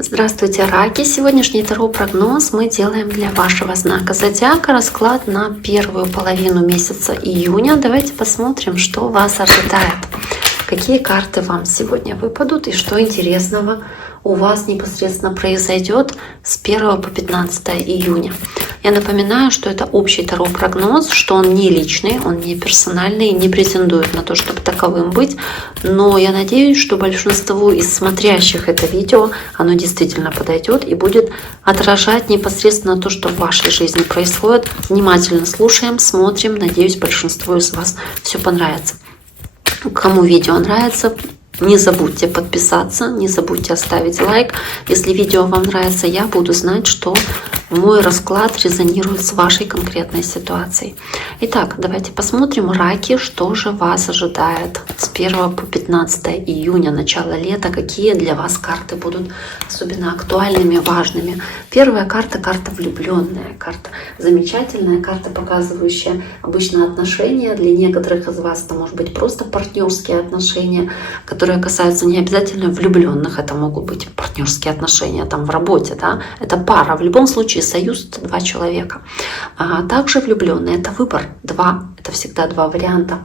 Здравствуйте, раки! Сегодняшний таро-прогноз мы делаем для вашего знака зодиака. Расклад на первую половину месяца июня. Давайте посмотрим, что вас ожидает. Какие карты вам сегодня выпадут и что интересного у вас непосредственно произойдет с 1 по 15 июня. Я напоминаю, что это общий таро-прогноз, что он не личный, он не персональный, не претендует на то, чтобы таковым быть. Но я надеюсь, что большинству из смотрящих это видео оно действительно подойдет и будет отражать непосредственно то, что в вашей жизни происходит. Внимательно слушаем, смотрим. Надеюсь, большинству из вас все понравится. Кому видео нравится, не забудьте подписаться, не забудьте оставить лайк. Если видео вам нравится, я буду знать, что мой расклад резонирует с вашей конкретной ситуацией. Итак, давайте посмотрим, раки, что же вас ожидает с 1 по 15 июня, начало лета, какие для вас карты будут особенно актуальными, важными. Первая карта — карта влюбленная, карта замечательная, карта, показывающая обычно отношения. Для некоторых из вас это может быть просто партнерские отношения, которые касаются не обязательно влюбленных, это могут быть партнерские отношения там в работе, да, это пара, в любом случае союз — это два человека. А также влюбленные — это выбор, два, это всегда два варианта.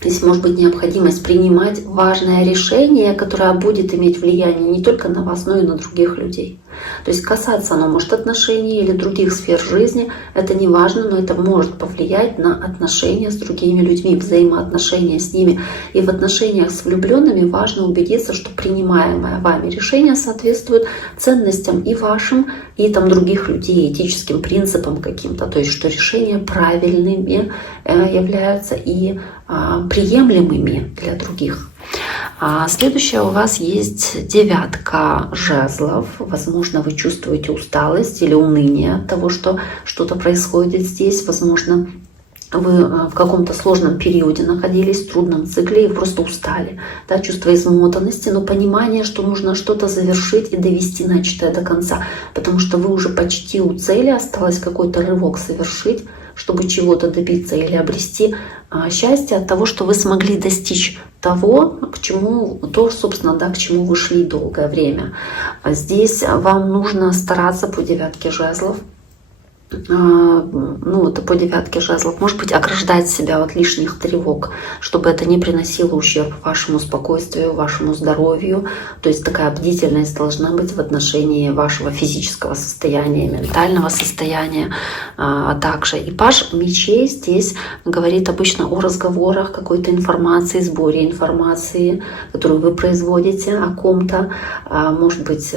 Здесь может быть необходимость принимать важное решение, которое будет иметь влияние не только на вас, но и на других людей. То есть касаться оно может отношений или других сфер жизни, это не важно, но это может повлиять на отношения с другими людьми, взаимоотношения с ними. И в отношениях с влюбленными важно убедиться, что принимаемое вами решение соответствует ценностям и вашим, и там других людей, этическим принципам каким-то. То есть что решения правильными являются и приемлемыми для других. Следующее у вас есть девятка жезлов. Возможно, вы чувствуете усталость или уныние от того, что что-то происходит здесь. Возможно, вы в каком-то сложном периоде находились, в трудном цикле и просто устали. Да, чувство измотанности, но понимание, что нужно что-то завершить и довести начатое до конца. Потому что вы уже почти у цели, осталось какой-то рывок совершить, чтобы чего-то добиться или обрести счастье от того, что вы смогли достичь того, к чему, то, собственно, да, к чему вы шли долгое время. Здесь вам нужно стараться по девятке жезлов, по девятке жезлов, может быть, ограждать себя от лишних тревог, чтобы это не приносило ущерб вашему спокойствию, вашему здоровью. То есть такая бдительность должна быть в отношении вашего физического состояния, ментального состояния также. И паж мечей здесь говорит обычно о разговорах, какой-то информации, сборе информации, которую вы производите о ком-то. Может быть,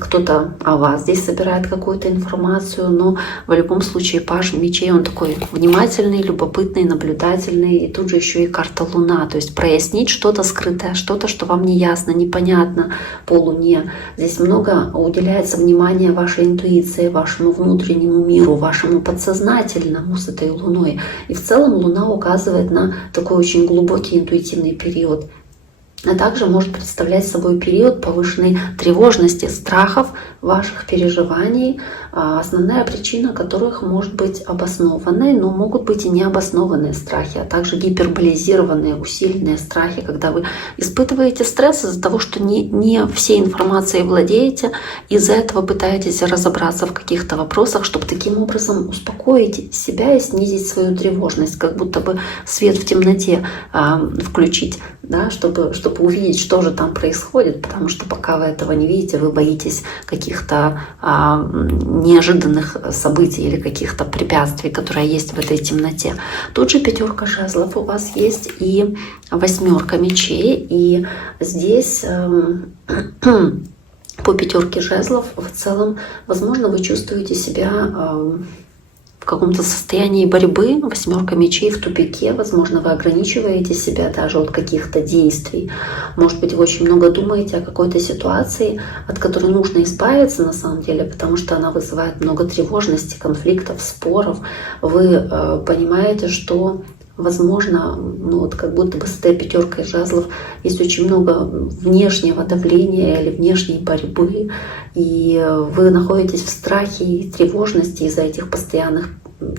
кто-то о вас здесь собирает какую-то информацию, но в любом случае паж мечей, он такой внимательный, любопытный, наблюдательный. И тут же еще и карта Луна. То есть прояснить что-то скрытое, что-то, что вам не ясно, непонятно по Луне. Здесь много уделяется внимания вашей интуиции, вашему внутреннему миру, вашему подсознательному с этой Луной. И в целом Луна указывает на такой очень глубокий интуитивный период. А также может представлять собой период повышенной тревожности, страхов, ваших переживаний, основная причина которых может быть обоснованной, но могут быть и необоснованные страхи, а также гиперболизированные, усиленные страхи, когда вы испытываете стресс из-за того, что не всей информацией владеете, из-за этого пытаетесь разобраться в каких-то вопросах, чтобы таким образом успокоить себя и снизить свою тревожность, как будто бы свет в темноте включить, да, чтобы увидеть, что же там происходит, потому что пока вы этого не видите, вы боитесь каких-то неожиданных событий или каких-то препятствий, которые есть в этой темноте. Тут же пятерка жезлов у вас есть и восьмерка мечей, и здесь по пятерке жезлов в целом, возможно, вы чувствуете себя в каком-то состоянии борьбы, восьмерка мечей в тупике, возможно, вы ограничиваете себя даже от каких-то действий. Может быть, вы очень много думаете о какой-то ситуации, от которой нужно избавиться на самом деле, потому что она вызывает много тревожности, конфликтов, споров. Вы понимаете, что возможно, как будто бы с этой пятеркой жезлов есть очень много внешнего давления или внешней борьбы, и вы находитесь в страхе и тревожности из-за этих постоянных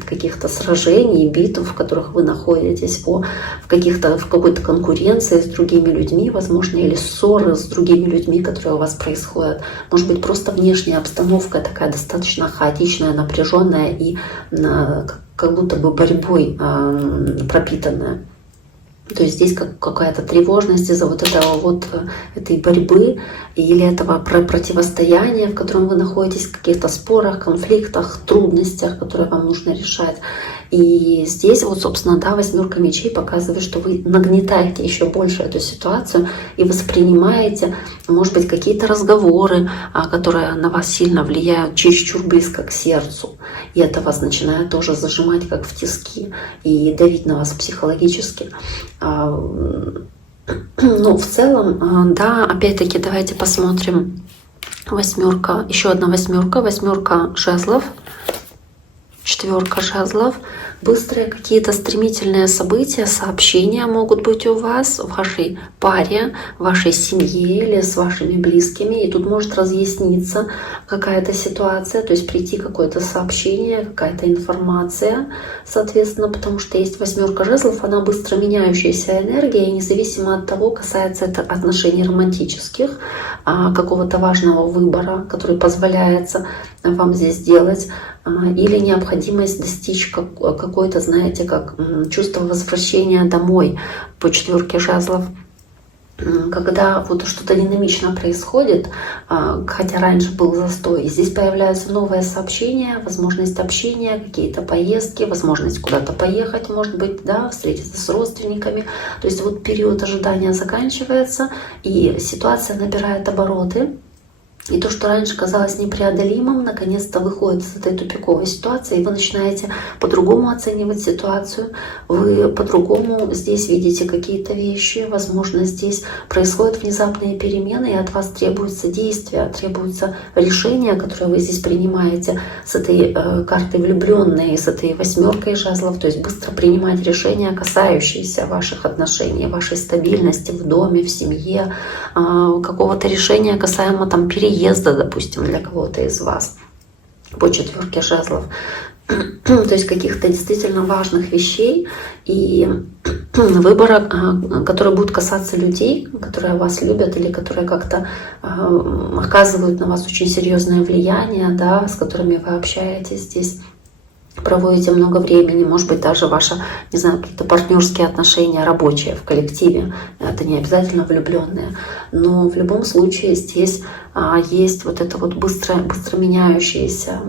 каких-то сражений, битв, в которых вы находитесь, в какой-то конкуренции с другими людьми, возможно, или ссоры с другими людьми, которые у вас происходят. Может быть, просто внешняя обстановка такая достаточно хаотичная, напряженная и как будто бы борьбой пропитанная. То есть здесь какая-то тревожность из-за этой борьбы или этого противостояния, в котором вы находитесь, в каких-то спорах, конфликтах, трудностях, которые вам нужно решать. И здесь собственно, восьмерка мечей показывает, что вы нагнетаете еще больше эту ситуацию и воспринимаете, может быть, какие-то разговоры, которые на вас сильно влияют, чересчур близко к сердцу. И это вас начинает тоже зажимать как в тиски и давить на вас психологически. Но в целом, опять-таки, давайте посмотрим восьмерка, еще одна восьмерка жезлов, четверка жезлов. Быстрые какие-то стремительные события, сообщения могут быть у вас, в вашей паре, в вашей семье или с вашими близкими. И тут может разъясниться какая-то ситуация, то есть прийти какое-то сообщение, какая-то информация, соответственно, потому что есть восьмерка жезлов, она быстро меняющаяся энергия, и независимо от того, касается это отношений романтических, какого-то важного выбора, который позволяется вам здесь сделать, или необходимость достичь какой-то, знаете, как чувство возвращения домой по четверке жезлов. Когда что-то динамично происходит, хотя раньше был застой, и здесь появляются новые сообщения, возможность общения, какие-то поездки, возможность куда-то поехать, может быть, встретиться с родственниками. То есть период ожидания заканчивается, и ситуация набирает обороты. И то, что раньше казалось непреодолимым, наконец-то выходит из этой тупиковой ситуации, и вы начинаете по-другому оценивать ситуацию, вы по-другому здесь видите какие-то вещи, возможно, здесь происходят внезапные перемены, и от вас требуется действие, требуется решение, которое вы здесь принимаете с этой картой влюбленной, с этой восьмеркой жезлов, то есть быстро принимать решения, касающиеся ваших отношений, вашей стабильности в доме, в семье, какого-то решения касаемо переезда, допустим, для кого-то из вас по четверке жезлов. То есть каких-то действительно важных вещей и выбора, которые будут касаться людей, которые вас любят или которые как-то оказывают на вас очень серьезное влияние, с которыми вы общаетесь здесь, проводите много времени, может быть, даже ваши, не знаю, какие-то партнерские отношения, рабочие в коллективе, это не обязательно влюбленные, но в любом случае здесь есть это быстро меняющееся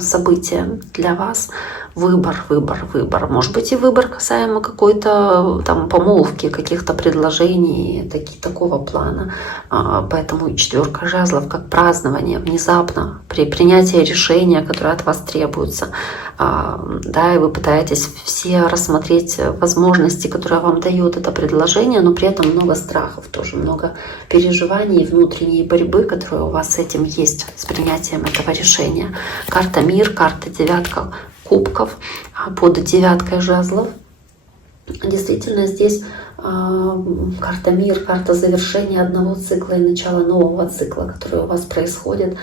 событие для вас. Выбор. Может быть, и выбор касаемо какой-то помолвки, каких-то предложений, такого плана. Поэтому четверка жезлов как празднование внезапно при принятии решения, которое от вас требуется. И вы пытаетесь все рассмотреть возможности, которые вам дает это предложение, но при этом много страхов, тоже много переживаний, внутренней борьбы, которая у вас с этим есть, с принятием этого решения. Карта мир, карта девятка кубков под девяткой жезлов. Действительно, здесь карта мир, карта завершения одного цикла и начала нового цикла, который у вас происходит.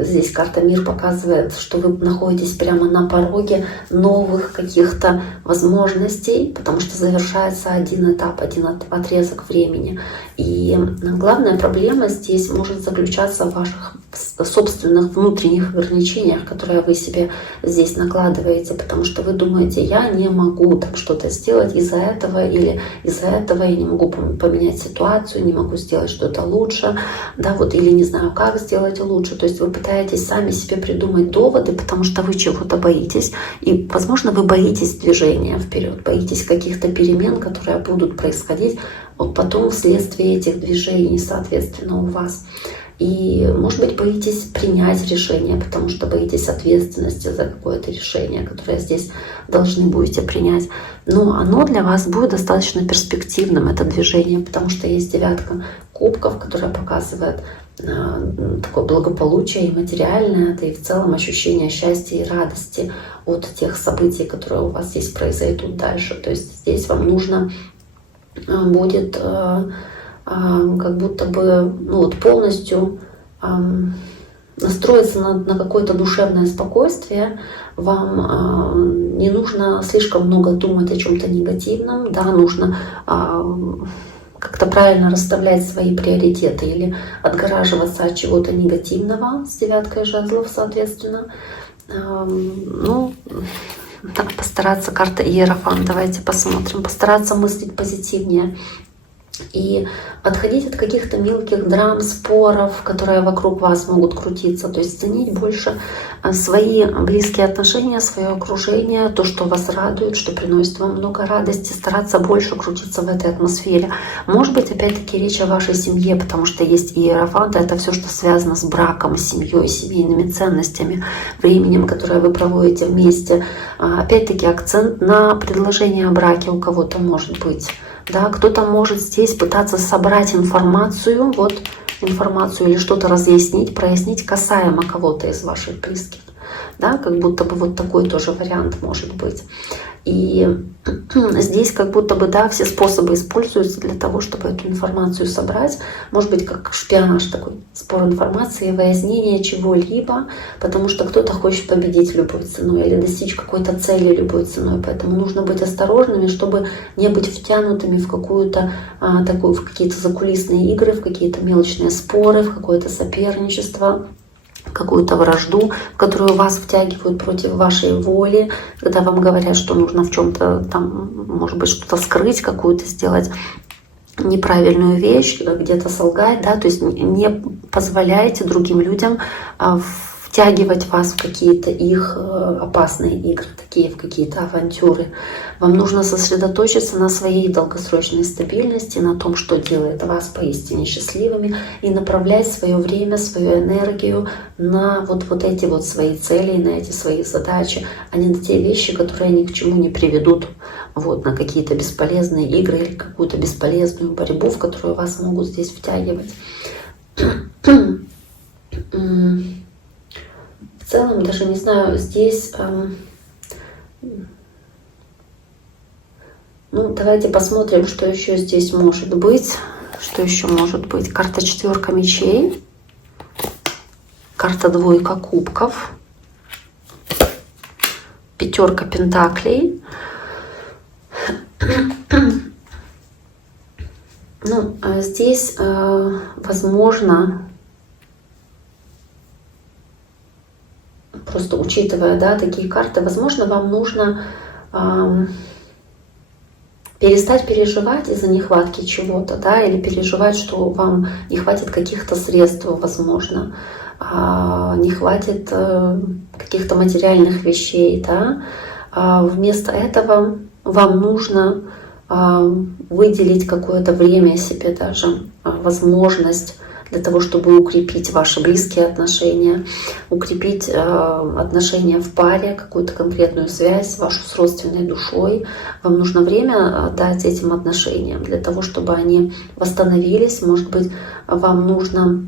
Здесь карта мир показывает, что вы находитесь прямо на пороге новых каких-то возможностей, потому что завершается один этап, один отрезок времени. И главная проблема здесь может заключаться в ваших собственных внутренних ограничениях, которые вы себе здесь накладываете, потому что вы думаете, я не могу что-то сделать из-за этого, или из-за этого я не могу поменять ситуацию, не могу сделать что-то лучше, или не знаю, как сделать лучше. То есть вы пытаетесь сами себе придумать доводы, потому что вы чего-то боитесь, и, возможно, вы боитесь движения вперед, боитесь каких-то перемен, которые будут происходить потом вследствие этих движений, соответственно, у вас. И, может быть, боитесь принять решение, потому что боитесь ответственности за какое-то решение, которое здесь должны будете принять. Но оно для вас будет достаточно перспективным, это движение, потому что есть девятка кубков, которая показывает такое благополучие и материальное, это и в целом ощущение счастья и радости от тех событий, которые у вас здесь произойдут дальше. То есть здесь вам нужно будет как будто бы полностью настроиться на какое-то душевное спокойствие. Вам не нужно слишком много думать о чем-то негативном, да, нужно как-то правильно расставлять свои приоритеты или отгораживаться от чего-то негативного с девяткой жезлов, соответственно. Ну, так постараться, карта Иерофант, давайте посмотрим, постараться мыслить позитивнее и отходить от каких-то мелких драм, споров, которые вокруг вас могут крутиться, то есть ценить больше свои близкие отношения, свое окружение, то, что вас радует, что приносит вам много радости, стараться больше крутиться в этой атмосфере. Может быть, опять-таки речь о вашей семье, потому что есть Иерофант, это все, что связано с браком, с семьей, семейными ценностями, временем, которое вы проводите вместе. Опять-таки акцент на предложение о браке у кого-то может быть. Да, кто-то может здесь пытаться собрать информацию, информацию или что-то разъяснить, прояснить касаемо кого-то из ваших близких. Да, как будто бы вот такой тоже вариант может быть. И здесь как будто бы, да, все способы используются для того, чтобы эту информацию собрать. Может быть, как шпионаж такой, сбор информации, выяснение чего-либо, потому что кто-то хочет победить любой ценой или достичь какой-то цели любой ценой. Поэтому нужно быть осторожными, чтобы не быть втянутыми в какую-то в какие-то закулисные игры, в какие-то мелочные споры, в какое-то соперничество, какую-то вражду, в которую вас втягивают против вашей воли, когда вам говорят, что нужно в чем-то там, может быть, что-то скрыть, какую-то сделать неправильную вещь, где-то солгать, да, то есть не позволяйте другим людям втягивать вас в какие-то их опасные игры, такие в какие-то авантюры. Вам нужно сосредоточиться на своей долгосрочной стабильности, на том, что делает вас поистине счастливыми, и направлять свое время, свою энергию на вот эти вот свои цели, на эти свои задачи, а не на те вещи, которые ни к чему не приведут, на какие-то бесполезные игры или какую-то бесполезную борьбу, в которую вас могут здесь втягивать. В целом, даже не знаю, здесь, давайте посмотрим, что еще здесь может быть. Что еще может быть? Карта четверка мечей, карта двойка кубков, пятерка пентаклей. Здесь, возможно, просто учитывая, да, такие карты, возможно, вам нужно перестать переживать из-за нехватки чего-то, да, или переживать, что вам не хватит каких-то средств, возможно, не хватит каких-то материальных вещей, да. Вместо этого вам нужно выделить какое-то время себе, даже возможность для того, чтобы укрепить ваши близкие отношения, укрепить отношения в паре, какую-то конкретную связь вашу с родственной душой. Вам нужно время дать этим отношениям для того, чтобы они восстановились. Может быть, вам нужно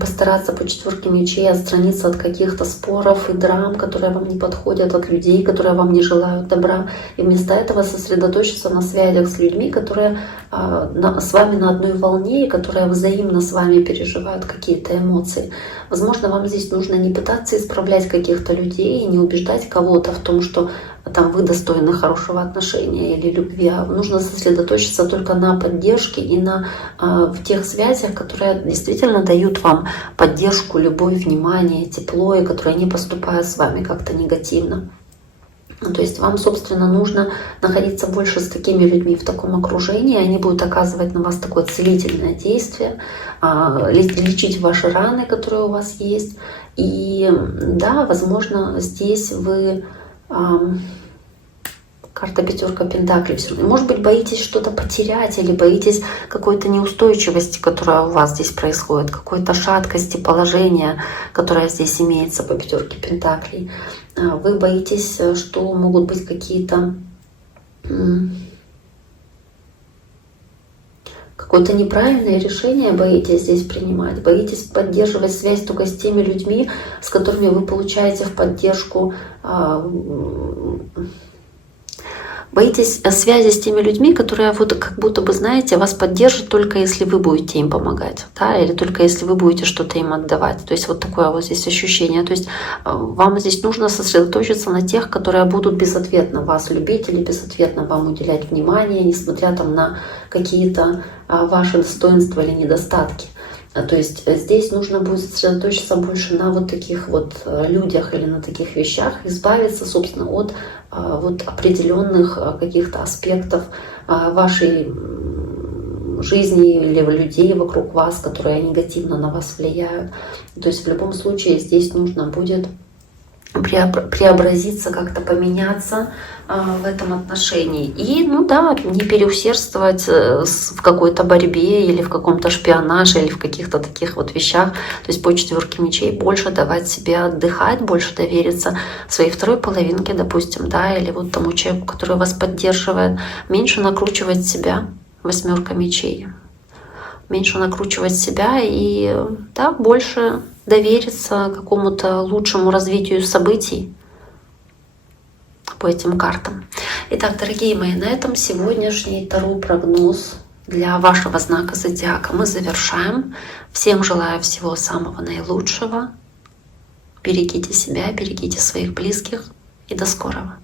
постараться по четверке мечей отстраниться от каких-то споров и драм, которые вам не подходят, от людей, которые вам не желают добра, и вместо этого сосредоточиться на связях с людьми, которые с вами на одной волне и которые взаимно с вами переживают какие-то эмоции. Возможно, вам здесь нужно не пытаться исправлять каких-то людей и не убеждать кого-то в том, что там вы достойны хорошего отношения или любви, а нужно сосредоточиться только на поддержке и в тех связях, которые действительно дают вам поддержку, любовь, внимание, тепло, и которые не поступают с вами как-то негативно. То есть вам, собственно, нужно находиться больше с такими людьми в таком окружении, они будут оказывать на вас такое целительное действие, лечить ваши раны, которые у вас есть. И да, возможно, здесь вы... Карта пятерка пентаклей. Может быть, боитесь что-то потерять или боитесь какой-то неустойчивости, которая у вас здесь происходит, какой-то шаткости положения, которое здесь имеется по пятерке пентаклей. Вы боитесь, что могут быть какие-то какое-то неправильное решение, боитесь здесь принимать, боитесь поддерживать связь только с теми людьми, с которыми вы получаете в поддержку Боитесь связи с теми людьми, которые вот как будто бы, знаете, вас поддержат только если вы будете им помогать, да, или только если вы будете что-то им отдавать. То есть вот такое вот здесь ощущение. То есть вам здесь нужно сосредоточиться на тех, которые будут безответно вас любить или безответно вам уделять внимание, несмотря там на какие-то ваши достоинства или недостатки. То есть здесь нужно будет сосредоточиться больше на вот таких вот людях или на таких вещах, избавиться, собственно, от вот определенных каких-то аспектов вашей жизни или людей вокруг вас, которые негативно на вас влияют. То есть в любом случае здесь нужно будет преобразиться, как-то поменяться в этом отношении. И, ну да, не переусердствовать в какой-то борьбе или в каком-то шпионаже или в каких-то таких вот вещах. То есть по 4 мечей больше давать себе отдыхать, больше довериться своей второй половинке, допустим, да, или вот тому человеку, который вас поддерживает, меньше накручивать себя, 8 мечей. Меньше накручивать себя и, да, больше довериться какому-то лучшему развитию событий по этим картам. Итак, дорогие мои, на этом сегодняшний таро-прогноз для вашего знака зодиака мы завершаем. Всем желаю всего самого наилучшего. Берегите себя, берегите своих близких и до скорого.